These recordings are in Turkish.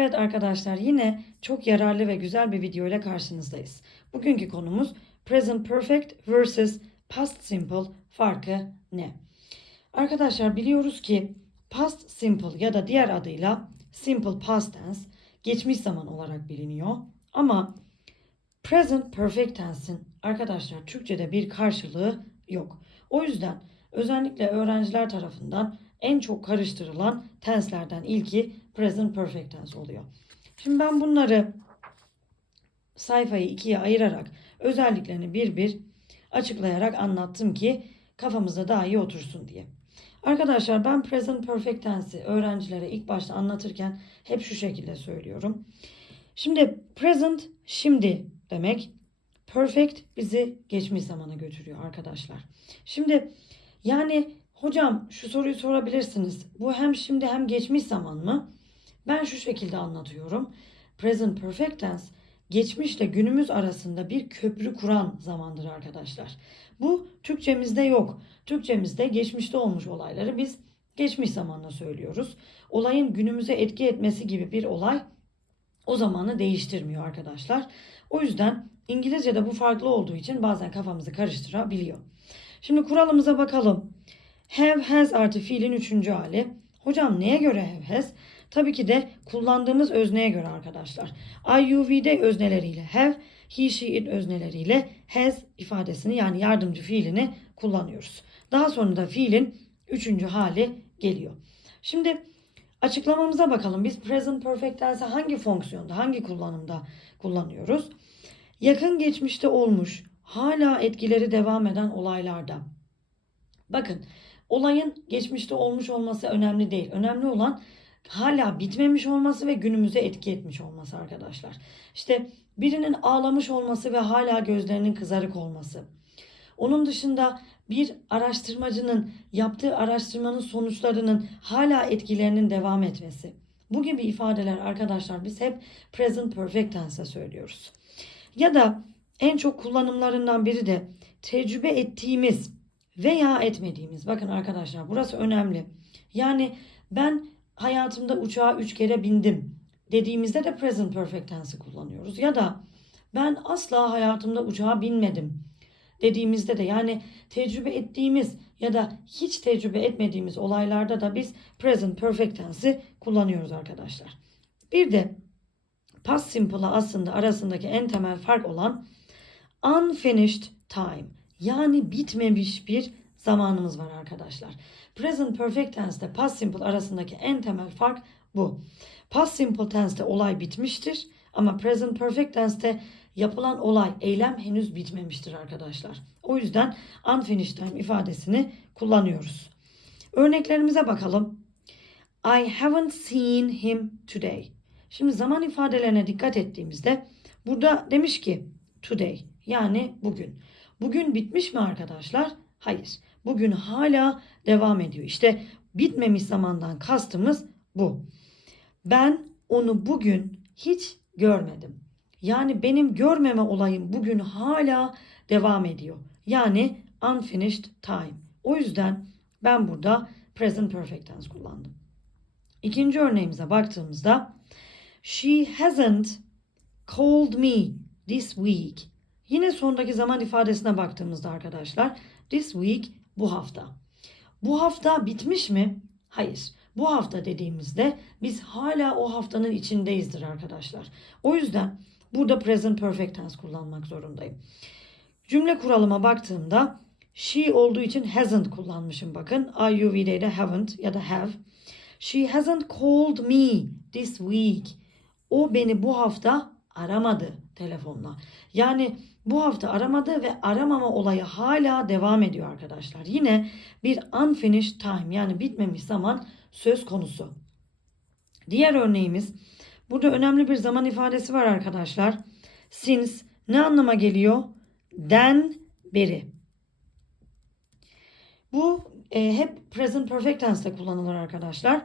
Evet arkadaşlar yine çok yararlı ve güzel bir video ile karşınızdayız. Bugünkü konumuz present perfect versus past simple farkı ne? Arkadaşlar biliyoruz ki past simple ya da diğer adıyla simple past tense geçmiş zaman olarak biliniyor. Ama present perfect tense'in arkadaşlar Türkçe'de bir karşılığı yok. O yüzden özellikle öğrenciler tarafından en çok karıştırılan tenselerden ilki present perfect tense oluyor. Şimdi ben bunları sayfayı ikiye ayırarak özelliklerini bir bir açıklayarak anlattım ki kafamızda daha iyi otursun diye. Arkadaşlar ben present perfect tense'i öğrencilere ilk başta anlatırken hep şu şekilde söylüyorum. Şimdi present şimdi demek. Perfect bizi geçmiş zamana götürüyor arkadaşlar. Şimdi yani hocam şu soruyu sorabilirsiniz. Bu hem şimdi hem geçmiş zaman mı? Ben şu şekilde anlatıyorum. Present perfect tense geçmişle günümüz arasında bir köprü kuran zamandır arkadaşlar. Bu Türkçemizde yok. Türkçemizde geçmişte olmuş olayları biz geçmiş zamanla söylüyoruz. Olayın günümüze etki etmesi gibi bir olay o zamanı değiştirmiyor arkadaşlar. O yüzden İngilizce'de bu farklı olduğu için bazen kafamızı karıştırabiliyor. Şimdi kuralımıza bakalım. Have has artı fiilin üçüncü hali. Hocam neye göre have has? Tabii ki de kullandığımız özneye göre arkadaşlar. IUV'de özneleriyle have, he, she, it özneleriyle has ifadesini yani yardımcı fiilini kullanıyoruz. Daha sonra da fiilin üçüncü hali geliyor. Şimdi açıklamamıza bakalım. Biz present perfect tense'i hangi fonksiyonda, hangi kullanımda kullanıyoruz? Yakın geçmişte olmuş, hala etkileri devam eden olaylarda. Bakın, olayın geçmişte olmuş olması önemli değil. Önemli olan hala bitmemiş olması ve günümüze etki etmiş olması arkadaşlar. İşte birinin ağlamış olması ve hala gözlerinin kızarık olması. Onun dışında bir araştırmacının yaptığı araştırmanın sonuçlarının hala etkilerinin devam etmesi. Bu gibi ifadeler arkadaşlar biz hep present perfect tense söylüyoruz. Ya da en çok kullanımlarından biri de tecrübe ettiğimiz veya etmediğimiz. Bakın arkadaşlar burası önemli. Yani ben hayatımda uçağa üç kere bindim dediğimizde de present perfect tense'i kullanıyoruz. Ya da ben asla hayatımda uçağa binmedim dediğimizde de yani tecrübe ettiğimiz ya da hiç tecrübe etmediğimiz olaylarda da biz present perfect tense'i kullanıyoruz arkadaşlar. Bir de past simple'a aslında arasındaki en temel fark olan unfinished time yani bitmemiş bir zamanımız var arkadaşlar. Present perfect tense ile past simple arasındaki en temel fark bu. Past simple tense'te olay bitmiştir ama present perfect tense'te yapılan olay, eylem henüz bitmemiştir arkadaşlar. O yüzden unfinished time ifadesini kullanıyoruz. Örneklerimize bakalım. I haven't seen him today. Şimdi zaman ifadelerine dikkat ettiğimizde burada demiş ki today yani bugün. Bugün bitmiş mi arkadaşlar? Hayır. Bugün hala devam ediyor. İşte bitmemiş zamandan kastımız bu. Ben onu bugün hiç görmedim. Yani benim görmeme olayım bugün hala devam ediyor. Yani unfinished time. O yüzden ben burada present perfect tense kullandım. İkinci örneğimize baktığımızda she hasn't called me this week. Yine sondaki zaman ifadesine baktığımızda arkadaşlar this week bu hafta. Bu hafta bitmiş mi? Hayır. Bu hafta dediğimizde biz hala o haftanın içindeyizdir arkadaşlar. O yüzden burada present perfect tense kullanmak zorundayım. Cümle kuralıma baktığımda she olduğu için hasn't kullanmışım bakın. IUV'de de haven't ya da have. She hasn't called me this week. O beni bu hafta aramadı telefonla. Yani bu hafta aramadı ve aramama olayı hala devam ediyor arkadaşlar. Yine bir unfinished time yani bitmemiş zaman söz konusu. Diğer örneğimiz burada önemli bir zaman ifadesi var arkadaşlar. Since ne anlama geliyor? Den beri. Bu e, hep present perfect tense'te kullanılır arkadaşlar.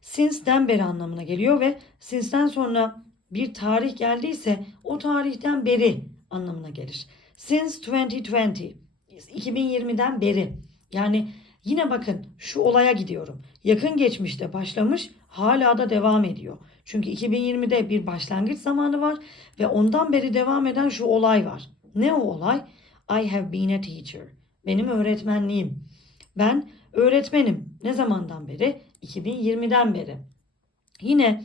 Since'den beri anlamına geliyor ve since'den sonra bir tarih geldiyse o tarihten beri anlamına gelir. Since 2020 2020'den beri yani yine bakın şu olaya gidiyorum. Yakın geçmişte başlamış hala da devam ediyor. Çünkü 2020'de bir başlangıç zamanı var ve ondan beri devam eden şu olay var. Ne o olay? I have been a teacher. Benim öğretmenliğim. Ben öğretmenim. Ne zamandan beri? 2020'den beri. Yine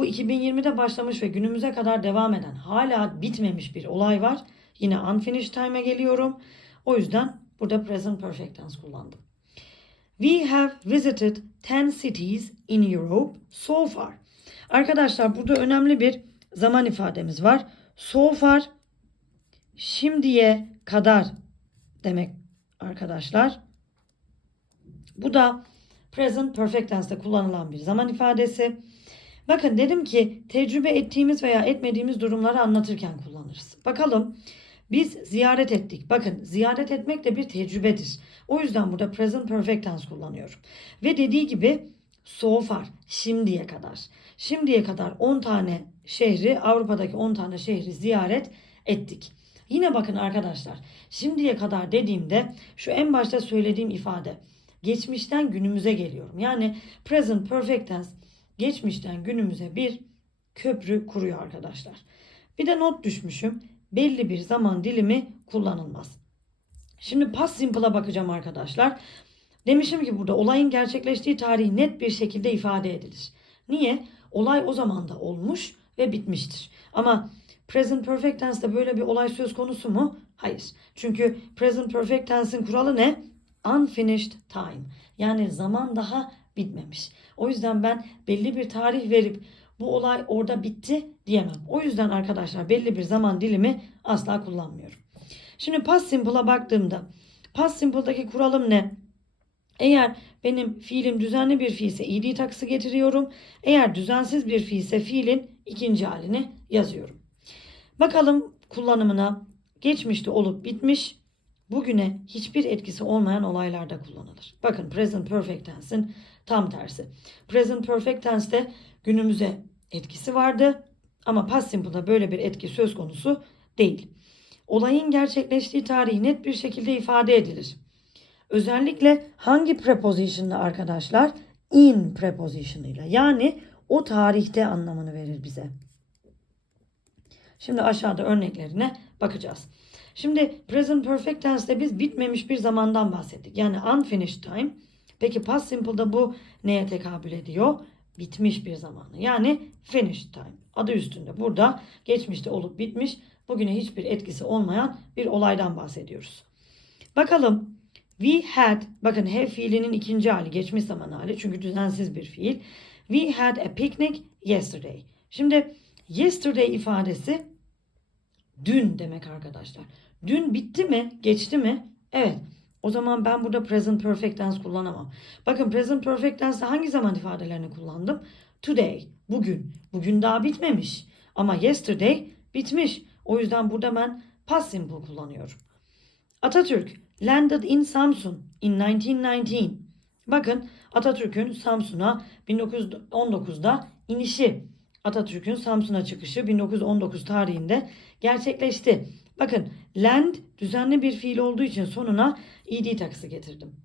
bu 2020'de başlamış ve günümüze kadar devam eden hala bitmemiş bir olay var. Yine unfinished time'e geliyorum. O yüzden burada present perfect tense kullandım. We have visited 10 cities in Europe so far. Arkadaşlar burada önemli bir zaman ifademiz var. So far şimdiye kadar demek arkadaşlar. Bu da present perfect tense'de kullanılan bir zaman ifadesi. Bakın dedim ki tecrübe ettiğimiz veya etmediğimiz durumları anlatırken kullanırız. Bakalım biz ziyaret ettik. Bakın ziyaret etmek de bir tecrübedir. O yüzden burada present perfect tense kullanıyorum. Ve dediği gibi so far şimdiye kadar. Şimdiye kadar 10 tane şehri Avrupa'daki 10 tane şehri ziyaret ettik. Yine bakın arkadaşlar şimdiye kadar dediğimde şu en başta söylediğim ifade geçmişten günümüze geliyorum. Yani present perfect tense geçmişten günümüze bir köprü kuruyor arkadaşlar. Bir de not düşmüşüm. Belli bir zaman dilimi kullanılmaz. Şimdi past simple'a bakacağım arkadaşlar. Demişim ki burada olayın gerçekleştiği tarihi net bir şekilde ifade edilir. Niye? Olay o zaman da olmuş ve bitmiştir. Ama present perfect tense'de böyle bir olay söz konusu mu? Hayır. Çünkü present perfect tense'in kuralı ne? Unfinished time. Yani zaman daha bitmemiş. O yüzden ben belli bir tarih verip bu olay orada bitti diyemem. O yüzden arkadaşlar belli bir zaman dilimi asla kullanmıyorum. Şimdi past simple'a baktığımda past simple'daki kuralım ne? Eğer benim fiilim düzenli bir fiilse ed takısı getiriyorum. Eğer düzensiz bir fiilse fiilin ikinci halini yazıyorum. Bakalım kullanımına geçmişte olup bitmiş bugüne hiçbir etkisi olmayan olaylarda kullanılır. Bakın present perfect tense'in tam tersi. Present perfect tense'te günümüze etkisi vardı ama past simple'da böyle bir etki söz konusu değil. Olayın gerçekleştiği tarihi net bir şekilde ifade edilir. Özellikle hangi preposition'la arkadaşlar? In preposition'ıyla. Yani o tarihte anlamını verir bize. Şimdi aşağıda örneklerine bakacağız. Şimdi present perfect tense'de biz bitmemiş bir zamandan bahsettik. Yani unfinished time. Peki past simple'da bu neye tekabül ediyor? Bitmiş bir zamanı. Yani finished time. Adı üstünde. Burada geçmişte olup bitmiş, bugüne hiçbir etkisi olmayan bir olaydan bahsediyoruz. Bakalım we had, bakın have fiilinin ikinci hali, geçmiş zaman hali çünkü düzensiz bir fiil. We had a picnic yesterday. Şimdi yesterday ifadesi dün demek arkadaşlar. Dün bitti mi? Geçti mi? Evet. O zaman ben burada present perfect tense kullanamam. Bakın present perfect tense'de hangi zaman ifadelerini kullandım? Today, bugün. Bugün daha bitmemiş. Ama yesterday bitmiş. O yüzden burada ben past simple kullanıyorum. Atatürk landed in Samsun in 1919. Bakın Atatürk'ün Samsun'a 1919'da inişi. Atatürk'ün Samsun'a çıkışı 1919 tarihinde gerçekleşti. Bakın land düzenli bir fiil olduğu için sonuna ed takısı getirdim.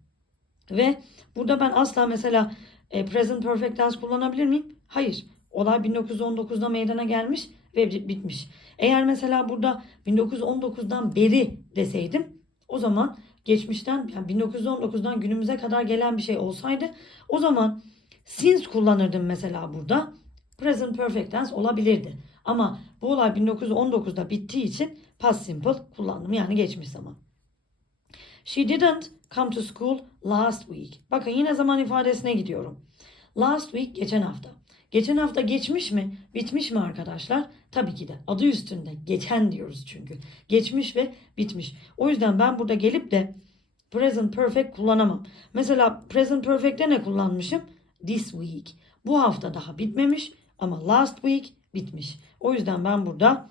Ve burada ben asla mesela e, present perfect tense kullanabilir miyim? Hayır. Olay 1919'da meydana gelmiş ve bitmiş. Eğer mesela burada 1919'dan beri deseydim o zaman geçmişten yani 1919'dan günümüze kadar gelen bir şey olsaydı o zaman since kullanırdım mesela burada. Present perfect tense olabilirdi. Ama bu olay 1919'da bittiği için past simple kullandım. Yani geçmiş zaman. She didn't come to school last week. Bakın yine zaman ifadesine gidiyorum. Last week geçen hafta. Geçen hafta geçmiş mi? Bitmiş mi arkadaşlar? Tabii ki de. Adı üstünde. Geçen diyoruz çünkü. Geçmiş ve bitmiş. O yüzden ben burada gelip de present perfect kullanamam. Mesela present perfect'te ne kullanmışım? This week. Bu hafta daha bitmemiş ama last week bitmiş. O yüzden ben burada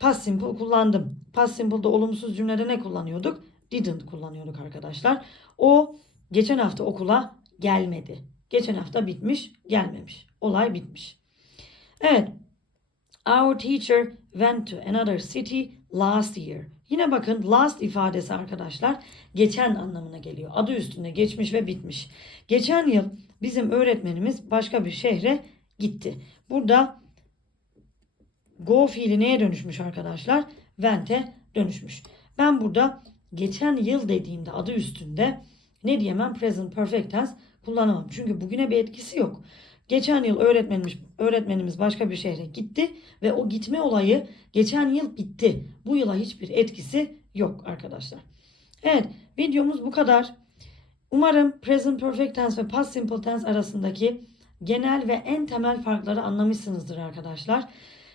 past simple kullandım. Past simple'da olumsuz cümlede ne kullanıyorduk? Didn't kullanıyorduk arkadaşlar. O geçen hafta okula gelmedi. Geçen hafta bitmiş, gelmemiş. Olay bitmiş. Evet. Our teacher went to another city last year. Yine bakın last ifadesi arkadaşlar geçen anlamına geliyor. Adı üstünde geçmiş ve bitmiş. Geçen yıl bizim öğretmenimiz başka bir şehre gitti. Burada go fiili neye dönüşmüş arkadaşlar? Went'e dönüşmüş. Ben burada geçen yıl dediğimde adı üstünde ne diyemem? Present perfect tense kullanamam. Çünkü bugüne bir etkisi yok. Geçen yıl öğretmenimiz, öğretmenimiz başka bir şehre gitti ve o gitme olayı geçen yıl bitti. Bu yıla hiçbir etkisi yok arkadaşlar. Evet videomuz bu kadar. Umarım present perfect tense ve past simple tense arasındaki genel ve en temel farkları anlamışsınızdır arkadaşlar.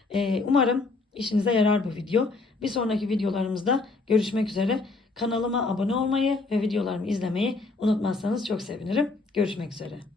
Ee, umarım işinize yarar bu video. Bir sonraki videolarımızda görüşmek üzere. Kanalıma abone olmayı ve videolarımı izlemeyi unutmazsanız çok sevinirim. Görüşmek üzere.